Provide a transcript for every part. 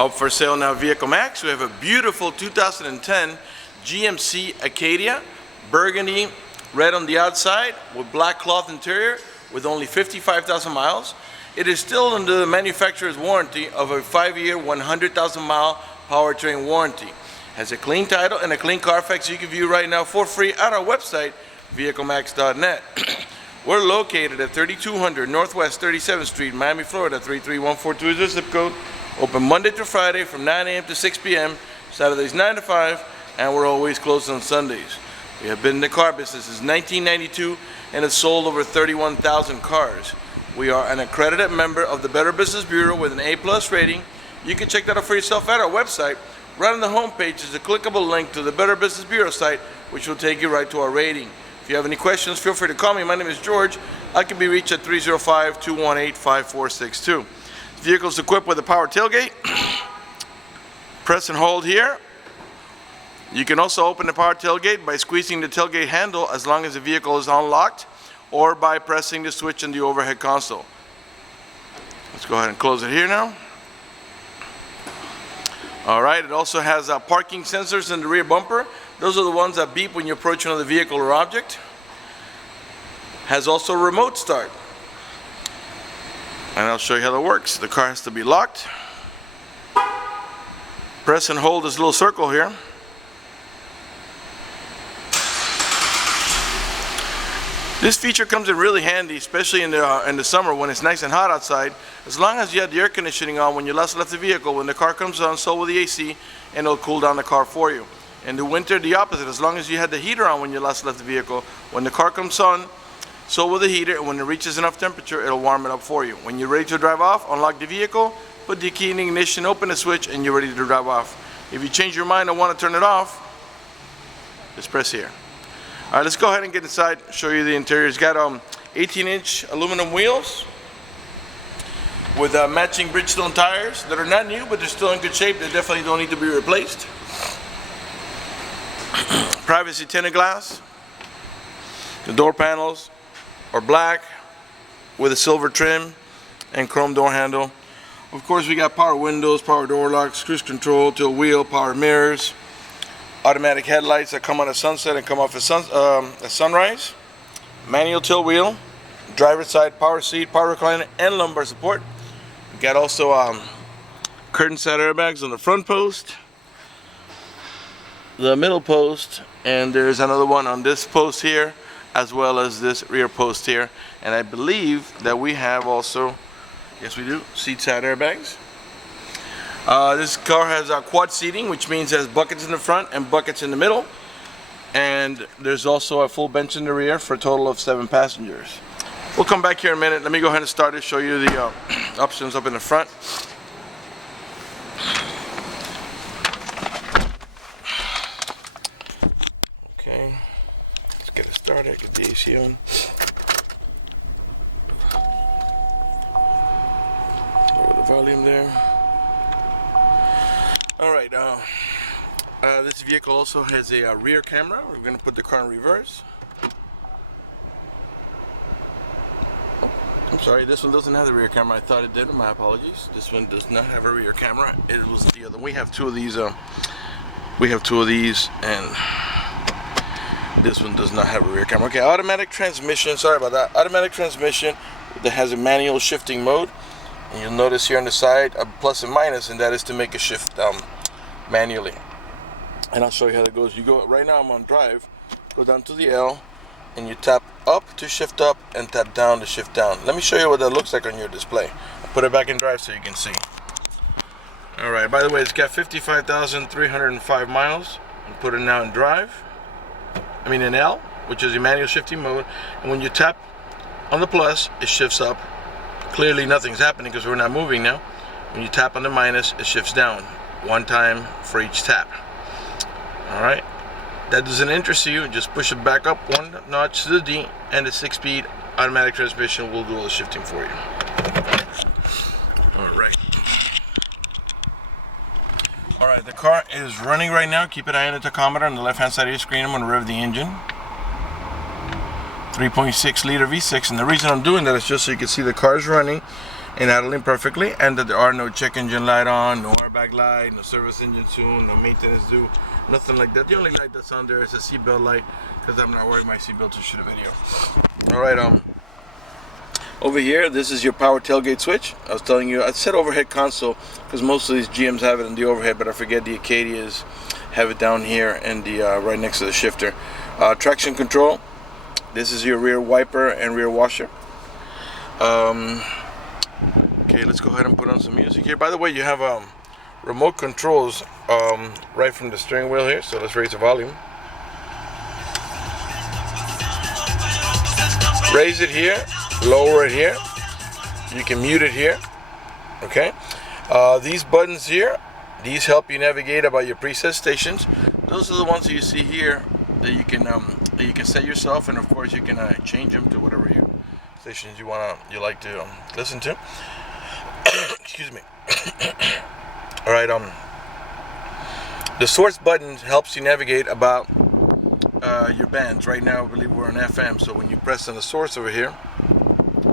Up for sale now, Vehiclemax. We have a beautiful 2010 GMC Acadia, burgundy red on the outside with black cloth interior with only 55,000 miles. It is still under the manufacturer's warranty of a 5-year, 100,000 mile powertrain warranty. Has a clean title and a clean Carfax you can view right now for free at our website, vehiclemax.net. We're located at 3200 Northwest 37th Street, Miami, Florida, 33142 is the zip code. Open Monday through Friday from 9 a.m. to 6 p.m., Saturdays 9 to 5, and we're always closed on Sundays. We have been in the car business since 1992 and have sold over 31,000 cars. We are an accredited member of the Better Business Bureau with an A+ rating. You can check that out for yourself at our website. Right on the homepage is a clickable link to the Better Business Bureau site, which will take you right to our rating. If you have any questions, feel free to call me. My name is George. I can be reached at 305-218-5462. The vehicle is equipped with a power tailgate. Press and hold here. You can also open the power tailgate by squeezing the tailgate handle as long as the vehicle is unlocked, or by pressing the switch in the overhead console. Let's go ahead and close it here now. Alright, it also has parking sensors in the rear bumper. Those are the ones that beep when you approach another vehicle or object. Has also remote start. And I'll show you how that works. The car has to be locked. Press and hold this little circle here. This feature comes in really handy, especially in the summer when it's nice and hot outside. As long as you had the air conditioning on when you last left the vehicle, when the car comes on, so will the AC, and it'll cool down the car for you. In the winter, the opposite. As long as you had the heater on when you last left the vehicle, when the car comes on, so will the heater, and when it reaches enough temperature, it'll warm it up for you. When you're ready to drive off, unlock the vehicle, put the key in the ignition, open the switch, and you're ready to drive off. If you change your mind and want to turn it off, just press here. All right, let's go ahead and get inside, show you the interior. It's got 18-inch aluminum wheels with matching Bridgestone tires that are not new, but they're still in good shape. They definitely don't need to be replaced. Privacy tinted glass. The door panels are black with a silver trim and chrome door handle. Of course, we got power windows, power door locks, cruise control, tilt wheel, power mirrors, automatic headlights that come on at sunset and come off at sunrise, manual tilt wheel, driver's side power seat, power recliner, and lumbar support. We got also curtain side airbags on the front post, the middle post, and there's another one on this post here, as well as this rear post here. And I believe that we have also, yes we do, seat side airbags. This car has quad seating, which means it has buckets in the front and buckets in the middle. And there's also a full bench in the rear for a total of 7 passengers. We'll come back here in a minute. Let me go ahead and start it, show you the options up in the front. Okay, let's get it started, get the AC on. Lower the volume there. Alright, this vehicle also has a rear camera. We're going to put the car in reverse. Oh, I'm sorry, this one doesn't have the rear camera. I thought it did. My apologies. This one does not have a rear camera. It was the other. We have two of these. And this one does not have a rear camera. Okay, automatic transmission. Sorry about that. Automatic transmission that has a manual shifting mode. And you'll notice here on the side a plus and minus, and that is to make a shift manually. And I'll show you how that goes. You go right now. I'm on drive. Go down to the L, and you tap up to shift up, and tap down to shift down. Let me show you what that looks like on your display. I'll put it back in drive so you can see. All right. By the way, it's got 55,305 miles. I'm putting it now in drive. In L, which is the manual shifting mode. And when you tap on the plus, it shifts up. Clearly nothing's happening because we're not moving now. When you tap on the minus, it shifts down. 1 time for each tap. Alright, that doesn't interest you, just push it back up 1 notch to the D, and the 6-speed automatic transmission will do all the shifting for you. Alright, the car is running right now. Keep an eye on the tachometer on the left hand side of your screen. I'm going to rev the engine. 3.6 liter V6, and the reason I'm doing that is just so you can see the car's running and idling perfectly, and that there are no check engine light on, no airbag light, no service engine soon, no maintenance due, nothing like that. The only light that's on there is a seatbelt light, because I'm not wearing my seatbelt to shoot a video. Alright, over here, this is your power tailgate switch. I was telling you, I said overhead console because most of these GMs have it in the overhead, but I forget the Acadias have it down here and the right next to the shifter. Traction control. This is your rear wiper and rear washer. Okay, let's go ahead and put on some music here. By the way, you have remote controls right from the steering wheel here, so let's raise the volume. Raise it here, lower it here. You can mute it here. Okay. These buttons here, these help you navigate about your preset stations. Those are the ones that you see here that you can set yourself, and of course you can change them to whatever your stations you like to listen to. Excuse me. All right. The source button helps you navigate about your bands. Right now, I believe we're on FM, so when you press on the source over here,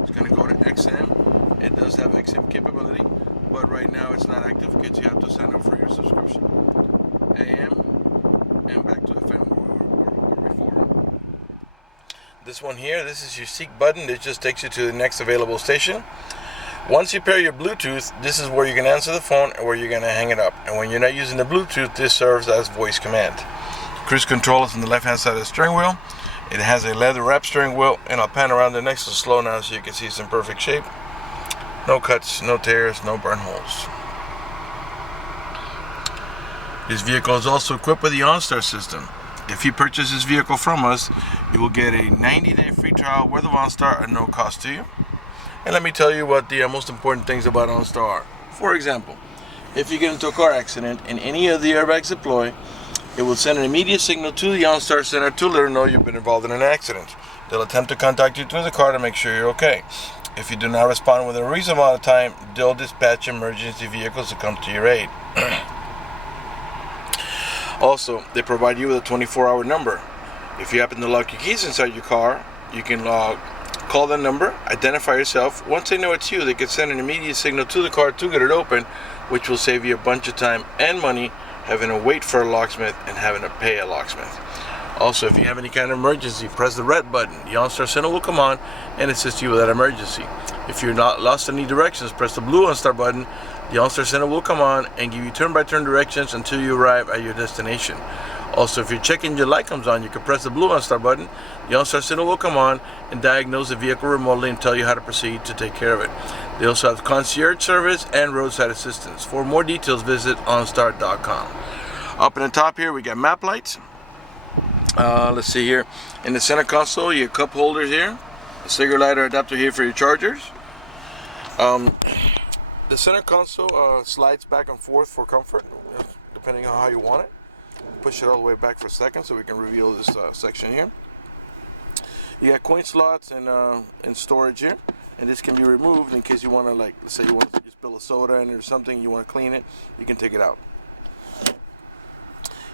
it's going to go to XM. It does have XM capability, but right now it's not active because you have to sign up for your subscription. AM and back to FM where we were before. This one here, this is your seek button. It just takes you to the next available station. Once you pair your Bluetooth, this is where you can answer the phone and where you're going to hang it up. And when you're not using the Bluetooth, this serves as voice command. Cruise control is on the left hand side of the steering wheel. It has a leather wrap steering wheel, and I'll pan around the next to slow now so you can see it's in perfect shape. No cuts, no tears, no burn holes. This vehicle is also equipped with the OnStar system. If you purchase this vehicle from us, you will get a 90-day free trial worth of OnStar at no cost to you. And let me tell you what the most important things about OnStar are. For example, if you get into a car accident and any of the airbags deploy, it will send an immediate signal to the OnStar Center to let them know you've been involved in an accident. They'll attempt to contact you through the car to make sure you're okay. If you do not respond within a reasonable amount of time, they'll dispatch emergency vehicles to come to your aid. Also, they provide you with a 24-hour number. If you happen to lock your keys inside your car, you can call the number, identify yourself. Once they know it's you, they can send an immediate signal to the car to get it open, which will save you a bunch of time and money having to wait for a locksmith and having to pay a locksmith. Also, if you have any kind of emergency, press the red button. The OnStar Center will come on and assist you with that emergency. If you're not lost any directions, press the blue OnStar button. The OnStar Center will come on and give you turn-by-turn directions until you arrive at your destination. Also, if your check engine light comes on, you can press the blue OnStar button. The OnStar Center will come on and diagnose the vehicle remotely and tell you how to proceed to take care of it. They also have concierge service and roadside assistance. For more details, visit OnStar.com. Up in the top here, we got map lights. Let's see here. In the center console, you have cup holders here. A cigarette lighter adapter here for your chargers. The center console slides back and forth for comfort, depending on how you want it. Push it all the way back for a second so we can reveal this section here. You got coin slots and storage here, and this can be removed in case you want to, like, let's say you want to just spill a soda in or something, you want to clean it, you can take it out.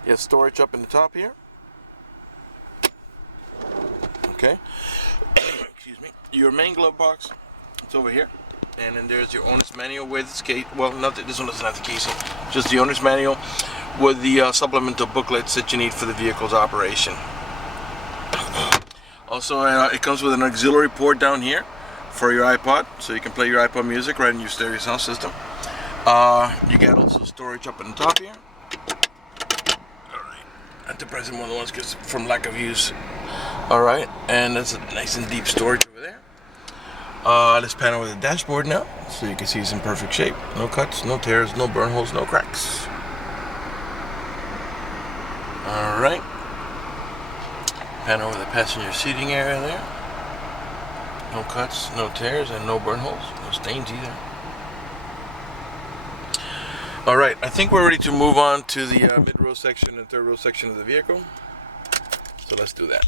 You have storage up in the top here. Okay. Excuse me. Your main glove box, it's over here. And then there's your owner's manual with its case. Well, this one doesn't have the casing, just the owner's manual with the supplemental booklets that you need for the vehicle's operation. Also, it comes with an auxiliary port down here for your iPod, so you can play your iPod music right in your stereo sound system. You got also storage up in the top here. Alright, at the present one of the ones because from lack of use. Alright, and there's a nice and deep storage over there. Let's pan over the dashboard now so you can see it's in perfect shape. No cuts, no tears, no burn holes, no cracks. Alright. Pan over the passenger seating area there. No cuts, no tears, and no burn holes. No stains either. Alright, I think we're ready to move on to the mid-row section and third row section of the vehicle. So let's do that.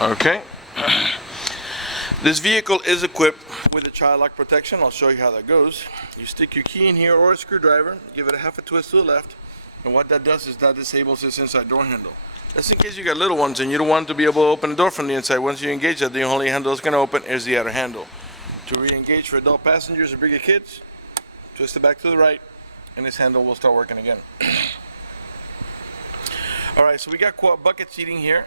Okay. This vehicle is equipped with a child lock protection. I'll show you how that goes. You stick your key in here or a screwdriver, give it a half a twist to the left, and what that does is that disables this inside door handle. That's in case you got little ones and you don't want to be able to open the door from the inside. Once you engage that, the only handle that's going to open is the outer handle. To re-engage for adult passengers or bigger kids, twist it back to the right, and this handle will start working again. All right, so we got bucket seating here.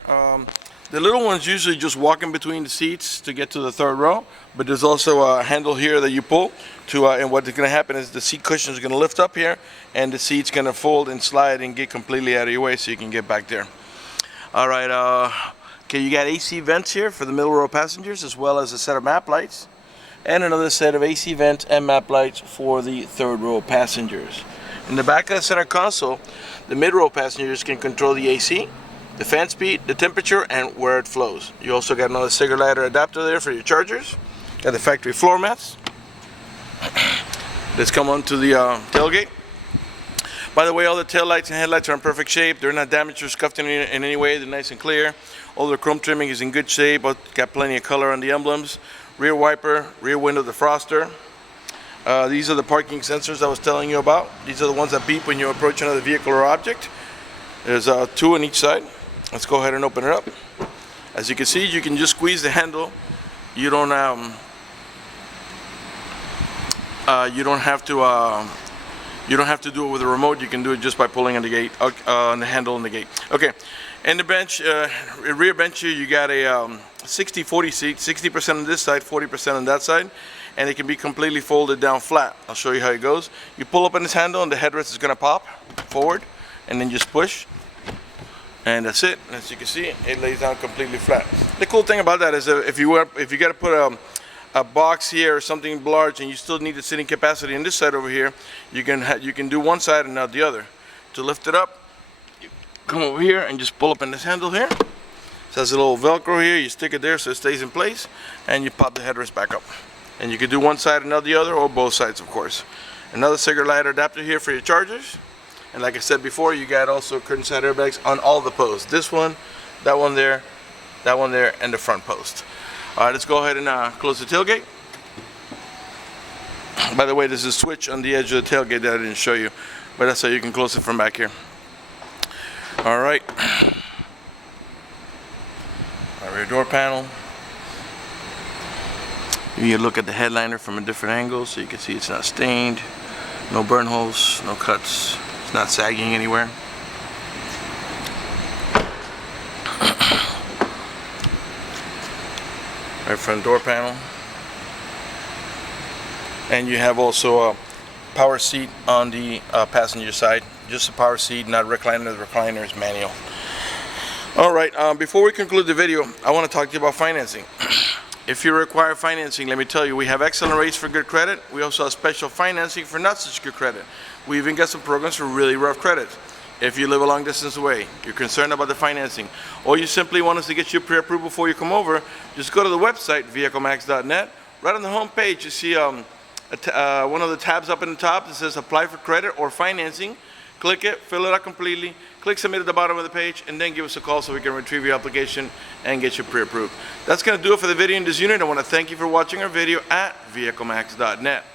The little ones usually just walk in between the seats to get to the third row, but there's also a handle here that you pull to, and what's going to happen is the seat cushion is going to lift up here, and the seat's going to fold and slide and get completely out of your way so you can get back there. All right, okay, you got AC vents here for the middle row passengers, as well as a set of map lights, and another set of AC vents and map lights for the third row passengers. In the back of the center console, the mid row passengers can control the AC, the fan speed, the temperature, and where it flows. You also got another cigarette lighter adapter there for your chargers. Got the factory floor mats. Let's come on to the tailgate. By the way, all the tail lights and headlights are in perfect shape. They're not damaged or scuffed in any way. They're nice and clear. All the chrome trimming is in good shape. Got plenty of color on the emblems. Rear wiper, rear window defroster. These are the parking sensors I was telling you about. These are the ones that beep when you approach another vehicle or object. There's 2 on each side. Let's go ahead and open it up. As you can see, you can just squeeze the handle. You don't have to do it with a remote. You can do it just by pulling on the gate, on the handle on the gate. Okay, and the bench, rear bench here, you got a 60-40 seat, 60% on this side, 40% on that side, and it can be completely folded down flat. I'll show you how it goes. You pull up on this handle, and the headrest is going to pop forward, and then just push, and that's it. And as you can see, it lays down completely flat. The cool thing about that is if you got to put a box here or something large, and you still need the sitting capacity on this side over here, you can do one side and not the other. To lift it up, you come over here and just pull up in this handle here. It has a little Velcro here. You stick it there so it stays in place, and you pop the headrest back up. And you can do one side and not the other, or both sides, of course. Another cigarette lighter adapter here for your chargers. And like I said before, you got also curtain side airbags on all the posts. This one, that one there, and the front post. All right, let's go ahead and close the tailgate. By the way, there's a switch on the edge of the tailgate that I didn't show you, but that's how you can close it from back here. All right. Our rear door panel. You can look at the headliner from a different angle so you can see it's not stained, no burn holes, no cuts, it's not sagging anywhere. Right front door panel. And you have also a power seat on the passenger side. Just a power seat, not recliner. The recliner is manual. Alright, before we conclude the video, I want to talk to you about financing. If you require financing, let me tell you, we have excellent rates for good credit. We also have special financing for not such good credit. We even got some programs for really rough credit. If you live a long distance away, you're concerned about the financing, or you simply want us to get you pre-approved before you come over, just go to the website, vehiclemax.net. Right on the home page, you see one of the tabs up in the top that says apply for credit or financing. Click it, fill it out completely, click submit at the bottom of the page, and then give us a call so we can retrieve your application and get you pre-approved. That's going to do it for the video in this unit. I want to thank you for watching our video at vehiclemax.net.